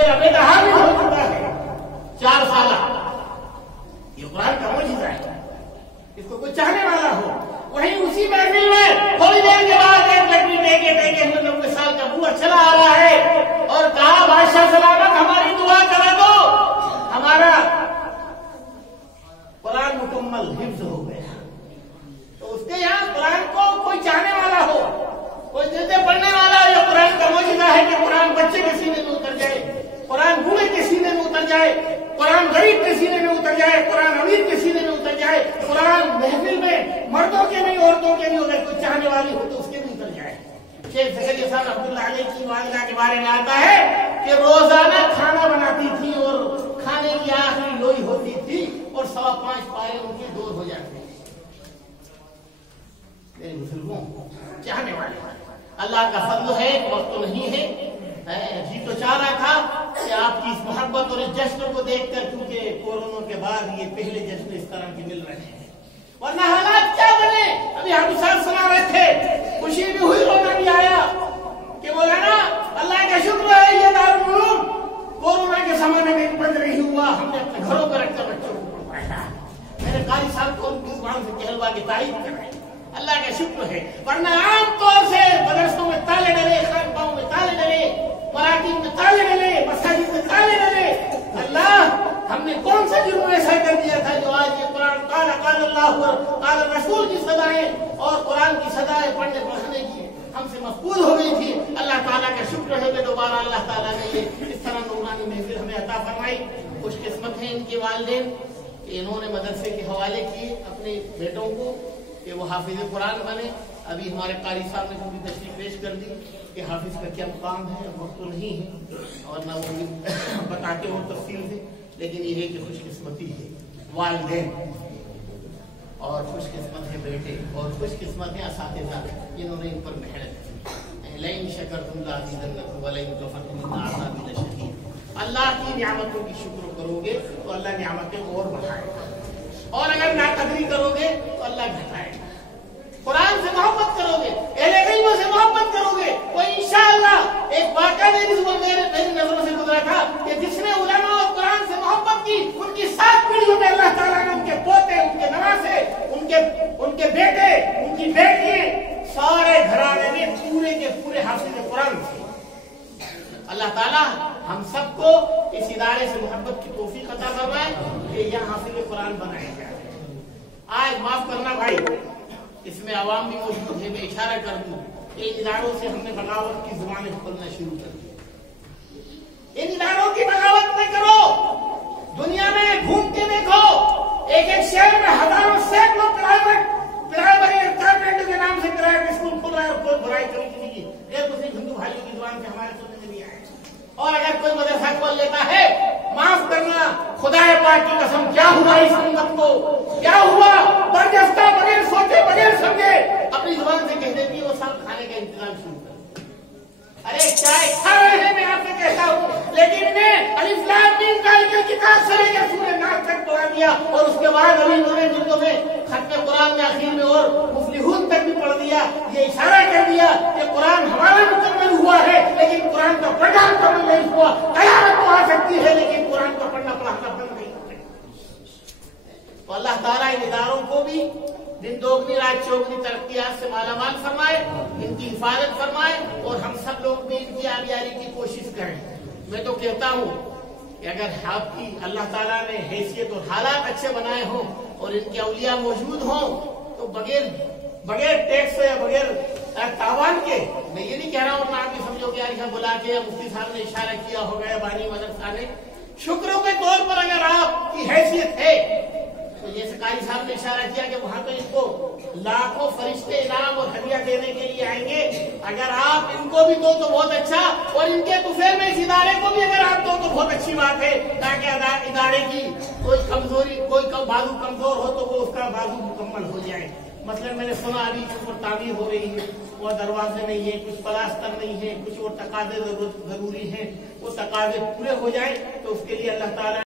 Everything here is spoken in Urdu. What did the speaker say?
میرا بیٹا حامل ہو چکا ہے 4 سالہ. یہ قرآن کا معجزہ ہے. اس کو کوئی چاہنے والا ہو. وہیں اسی محفل میں تھوڑی دیر کے بعد ایک لڑکی ٹیکے 90 سال کا بوڑھا چلا آ رہا ہے اور کہا بادشاہ سلامت ہماری دعا کرا دو, ہمارا قرآن مکمل حفظ ہو گیا. تو اس کے یہاں قرآن کو کوئی چاہنے والا ہو, کوئی دل سے پڑھنے والا ہو. یہ قرآن کا معجزہ ہے کہ قرآن بچے کے سینے میں اتر جائے, قرآن بوڑھے کے سینے میں اتر جائے, قرآن غریب کے سینے میں اتر جائے, قرآن امیر کے سینے میں اتر جائے, قرآن محفل میں مردوں کے نہیں عورتوں کے نہیں, اگر کوئی چاہنے والی ہو تو اس کے بھی اتر جائے. شیخ زکریا صاحب رحمۃ اللہ علیہ کی والدہ کے بارے میں آتا ہے کہ روزانہ کھانا بناتی تھی اور کھانے کی آخری لوئی ہوتی تھی اور 5.25 پائے ان کے دور ہو جاتے ہیں. میرے بزرگوں چاہنے والے اللہ کا فضل ہے, وقت تو نہیں ہے. جی تو چاہ رہا تھا کہ آپ کی اس محبت اور اس جشن کو دیکھ کر, کیونکہ کورونا کے بعد یہ پہلے جشن اس طرح کے مل رہے ہیں, ورنہ حالات کیا بنے. ابھی ہم ساتھ سنا رہے تھے, خوشی بھی ہوئی رونا بھی آیا کہ مولانا اللہ کا شکر ہے یہ دارالعلوم کورونا کے زمانے میں بند نہیں ہوا, ہم نے اپنے گھروں پر رکھ کر بچوں کو پڑھایا. میرے قاری صاحب کو ان کی زبان سے کہلوا کی تعریف کر رہے ہیں. اللہ کا شکر ہے, ورنہ عام طور سے مدرسوں میں تالے ڈلے, خانقاہوں میں تالے ڈلے, مراکز میں تالے ڈلے, مساجد میں تالے ڈلے. اللہ ہم نے کون سا جرم ایسا کر دیا تھا جو آج یہ قرآن قال اللہ اور قال رسول کی صدایں اور قرآن کی صدایں پڑھنے پڑھانے کی ہم سے مفقود ہو گئی تھی. اللہ تعالیٰ کا شکر ہے کہ دوبارہ اللہ تعالیٰ نے یہ اس طرح نورانی محفل ہمیں عطا فرمائی. خوش قسمت ہیں ان کے والدین کہ انہوں نے مدرسے کے حوالے کیے اپنے بیٹوں کو کہ وہ حافظ قرآن بنے. ابھی ہمارے قاری صاحب نے پوری تشریح پیش کر دی کہ حافظ کا کیا مقام ہے, وقت تو نہیں ہے اور نہ وہ بتاتے ہو تفصیل سے, لیکن یہ ہے کہ خوش قسمتی ہے والدین اور خوش قسمت ہے بیٹے اور خوش قسمت ہے اساتذہ جنہوں نے ان پر محنت کی. لئن شکرتم لازیدنکم ولئن کفرتم ان عذابی لشدید. اللہ کی نعمتوں کی شکر کرو گے تو اللہ نعمتیں اور بڑھائے گا, اور اگر ناقدری کرو گے تو اللہ گھٹائے گا. قرآن سے محبت کرو گے, اہل علم سے محبت کرو گے تو انشاءاللہ ایک واقعہ میری نظروں سے گزرا تھا کہ جس نے علماء اور قرآن سے محبت کی ان کی 7 پیڑھیوں میں اللہ تعالیٰ نے ان کے پوتے, ان کے نواسے, ان کے بیٹے, ان کی بیٹیاں, سارے گھرانے میں پورے کے پورے حافظ قرآن تھے. اللہ تعالیٰ ہم سب کو اس ادارے سے محبت کی توفیق عطا فرمائے کہ یہاں حافظ قرآن بنایا جائے. آج معاف کرنا بھائی, اس میں عوام بھی موجود ہے, میں اشارہ کر دوں کہ ان اداروں سے ہم نے بغاوت کی زبانیں کھولنا شروع کر دی. ان اداروں کی بغاوت نہ کرو. دنیا میں گھوم کے دیکھو, ایک شہر میں ہزاروں سینکڑوں پرائیویٹ کارپوریٹ کے نام سے پرائیویٹ اسکول کھل رہا ہے اور کوئی برائی کبھی کی غیر مسلم ہندو بھائیوں کی زبان سے ہمارے سننے میں نہیں آیا. اور اگر کوئی مدرسہ کھول لیتا ہے, معاف کرنا, خدا پاک کی قسم کیا ہوا اس امت کو, کیا ہوا, برجستہ بغیر سوچے بغیر سمجھے اپنی زبان سے کہہ دیتی ہے وہ سب کھانے کا انتظام شروع کر. ارے چائے کھا رہے ہیں, میں آپ سے کہتا ہوں, لیکن انہیں الف لام میم کا کتاب سے لے کر سورہ ناس تک پڑھا دیا اور اس کے بعد ابھی انہوں نے جلدوں میں ختم قرآن میں آخر میں اور مفلحون تک بھی پڑھ دیا. یہ اشارہ کر دیا کہ قرآن ہمارا مکمل ہوا ہے لیکن قرآن کا پڑھنا مکمل نہیں ہوا. قیامت تو آ سکتی ہے لیکن قرآن کا پڑھنا پڑھانا بند نہیں ہو سکتا. تو اللہ تعالیٰ ان اداروں کو بھی دن دوگنی رات چوگنی ترقیات سے مالا مال فرمائے, ان کی حفاظت فرمائے اور ہم سب لوگ بھی ان کی آبیاری کی کوشش کریں. میں تو کہتا ہوں کہ اگر آپ کی اللہ تعالیٰ نے حیثیت اور حالات اچھے بنائے ہوں اور ان کے اولیاء موجود ہوں تو بغیر ٹیکس یا بغیر تاوان کے, میں یہ نہیں کہہ رہا ہوں, آپ بھی سمجھو کہ یار بلا کے مفتی صاحب نے اشارہ کیا ہوگا یا بانی مدرسہ نے, شکروں کے طور پر اگر آپ کی حیثیت ہے تو یہ قاری صاحب نے اشارہ کیا کہ وہاں پہ ان کو لاکھوں فرشتے انعام اور ہدیہ دینے کے لیے آئیں گے. اگر آپ ان کو بھی دو تو بہت اچھا, اور ان کے طفیل میں اس ادارے کو بھی اگر آپ دو تو بہت اچھی بات ہے, تاکہ ادارے کی کوئی کمزوری, کوئی بازو کمزور ہو تو وہ اس کا بازو مکمل ہو جائے. مثلا میں نے سنا ابھی کچھ اور تعمیر ہو رہی ہے, وہ دروازے نہیں ہے, کچھ پلاستر نہیں ہے, کچھ اور تقاضے ضروری ہیں, وہ تقاضے پورے ہو جائے تو اس کے لیے اللہ تعالیٰ